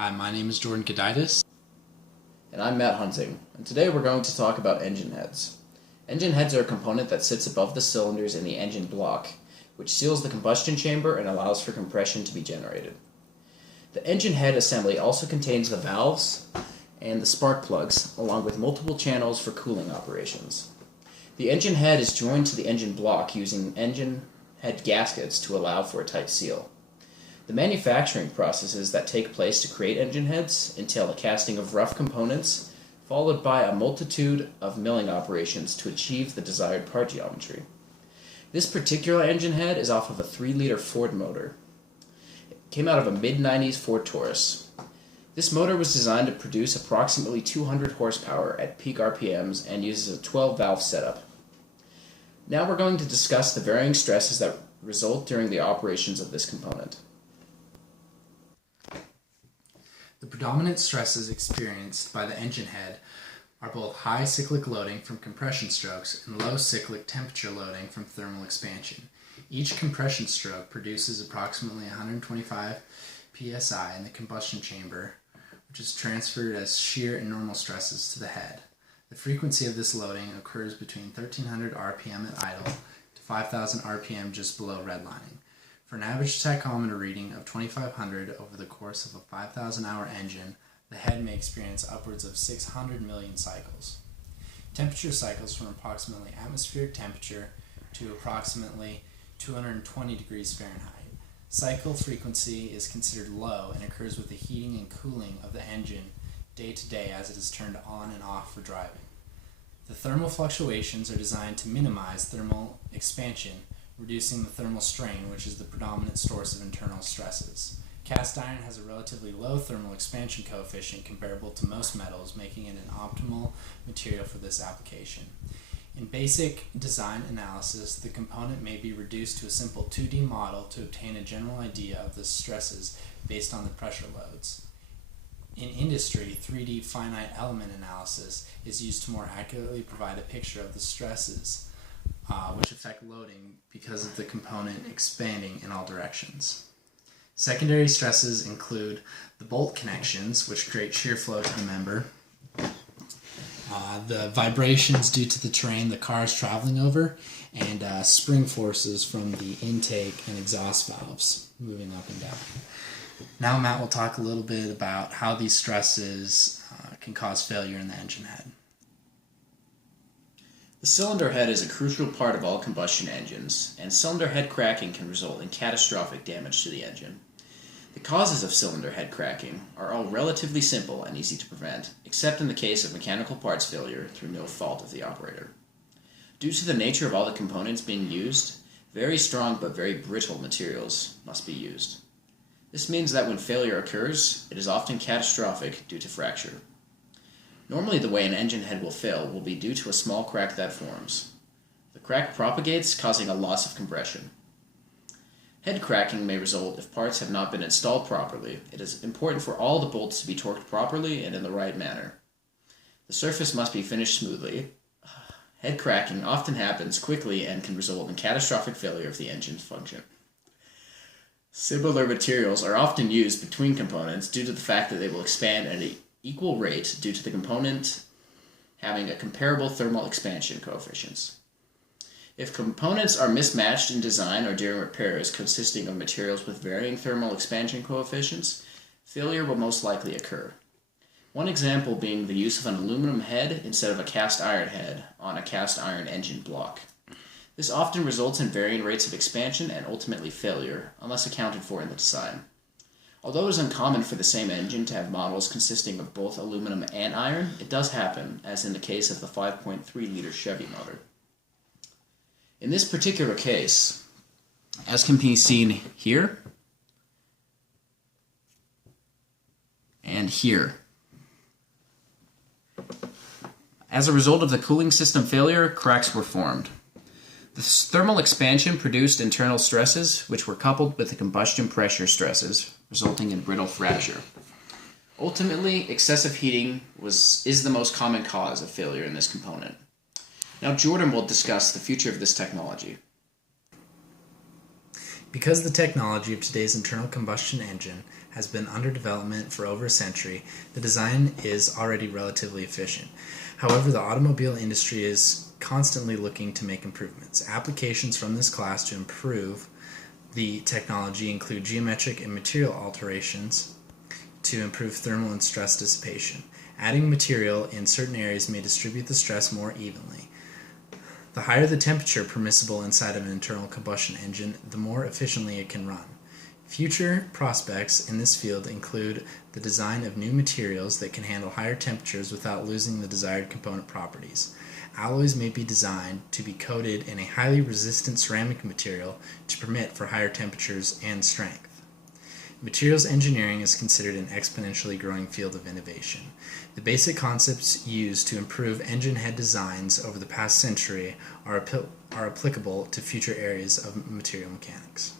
Hi, my name is Jordan Gaditis. And I'm Matt Hunting, and today we're going to talk about engine heads. Engine heads are a component that sits above the cylinders in the engine block, which seals the combustion chamber and allows for compression to be generated. The engine head assembly also contains the valves and the spark plugs, along with multiple channels for cooling operations. The engine head is joined to the engine block using engine head gaskets to allow for a tight seal. The manufacturing processes that take place to create engine heads entail the casting of rough components, followed by a multitude of milling operations to achieve the desired part geometry. This particular engine head is off of a 3-liter Ford motor. It came out of a mid-90s Ford Taurus. This motor was designed to produce approximately 200 horsepower at peak RPMs and uses a 12-valve setup. Now we're going to discuss the varying stresses that result during the operations of this component. The predominant stresses experienced by the engine head are both high cyclic loading from compression strokes and low cyclic temperature loading from thermal expansion. Each compression stroke produces approximately 125 psi in the combustion chamber, which is transferred as shear and normal stresses to the head. The frequency of this loading occurs between 1300 RPM at idle to 5000 RPM just below redlining. For an average tachometer reading of 2500 over the course of a 5,000 hour engine, the head may experience upwards of 600 million cycles. Temperature cycles from approximately atmospheric temperature to approximately 220 degrees Fahrenheit. Cycle frequency is considered low and occurs with the heating and cooling of the engine day to day as it is turned on and off for driving. The thermal fluctuations are designed to minimize thermal expansion, reducing the thermal strain, which is the predominant source of internal stresses. Cast iron has a relatively low thermal expansion coefficient comparable to most metals, making it an optimal material for this application. In basic design analysis, the component may be reduced to a simple 2D model to obtain a general idea of the stresses based on the pressure loads. In industry, 3D finite element analysis is used to more accurately provide a picture of the stresses which affect loading because of the component expanding in all directions. Secondary stresses include the bolt connections, which create shear flow to the member, the vibrations due to the terrain the car is traveling over, and spring forces from the intake and exhaust valves moving up and down. Now Matt will talk a little bit about how these stresses can cause failure in the engine head. The cylinder head is a crucial part of all combustion engines, and cylinder head cracking can result in catastrophic damage to the engine. The causes of cylinder head cracking are all relatively simple and easy to prevent, except in the case of mechanical parts failure through no fault of the operator. Due to the nature of all the components being used, very strong but very brittle materials must be used. This means that when failure occurs, it is often catastrophic due to fracture. Normally, the way an engine head will fail will be due to a small crack that forms. The crack propagates, causing a loss of compression. Head cracking may result if parts have not been installed properly. It is important for all the bolts to be torqued properly and in the right manner. The surface must be finished smoothly. Head cracking often happens quickly and can result in catastrophic failure of the engine's function. Similar materials are often used between components due to the fact that they will expand at an equal rate due to the component having a comparable thermal expansion coefficients. If components are mismatched in design or during repairs consisting of materials with varying thermal expansion coefficients, failure will most likely occur. One example being the use of an aluminum head instead of a cast iron head on a cast iron engine block. This often results in varying rates of expansion and ultimately failure, unless accounted for in the design. Although it is uncommon for the same engine to have models consisting of both aluminum and iron, it does happen, as in the case of the 5.3-liter Chevy motor. In this particular case, as can be seen here and here, as a result of the cooling system failure, cracks were formed. The thermal expansion produced internal stresses, which were coupled with the combustion pressure stresses, resulting in brittle fracture. Ultimately, excessive heating is the most common cause of failure in this component. Now Jordan will discuss the future of this technology. Because the technology of today's internal combustion engine has been under development for over a century, the design is already relatively efficient. However, the automobile industry is constantly looking to make improvements. Applications from this class to improve the technology include geometric and material alterations to improve thermal and stress dissipation. Adding material in certain areas may distribute the stress more evenly. The higher the temperature permissible inside of an internal combustion engine, the more efficiently it can run. Future prospects in this field include the design of new materials that can handle higher temperatures without losing the desired component properties. Alloys may be designed to be coated in a highly resistant ceramic material to permit for higher temperatures and strength. Materials engineering is considered an exponentially growing field of innovation. The basic concepts used to improve engine head designs over the past century are applicable to future areas of material mechanics.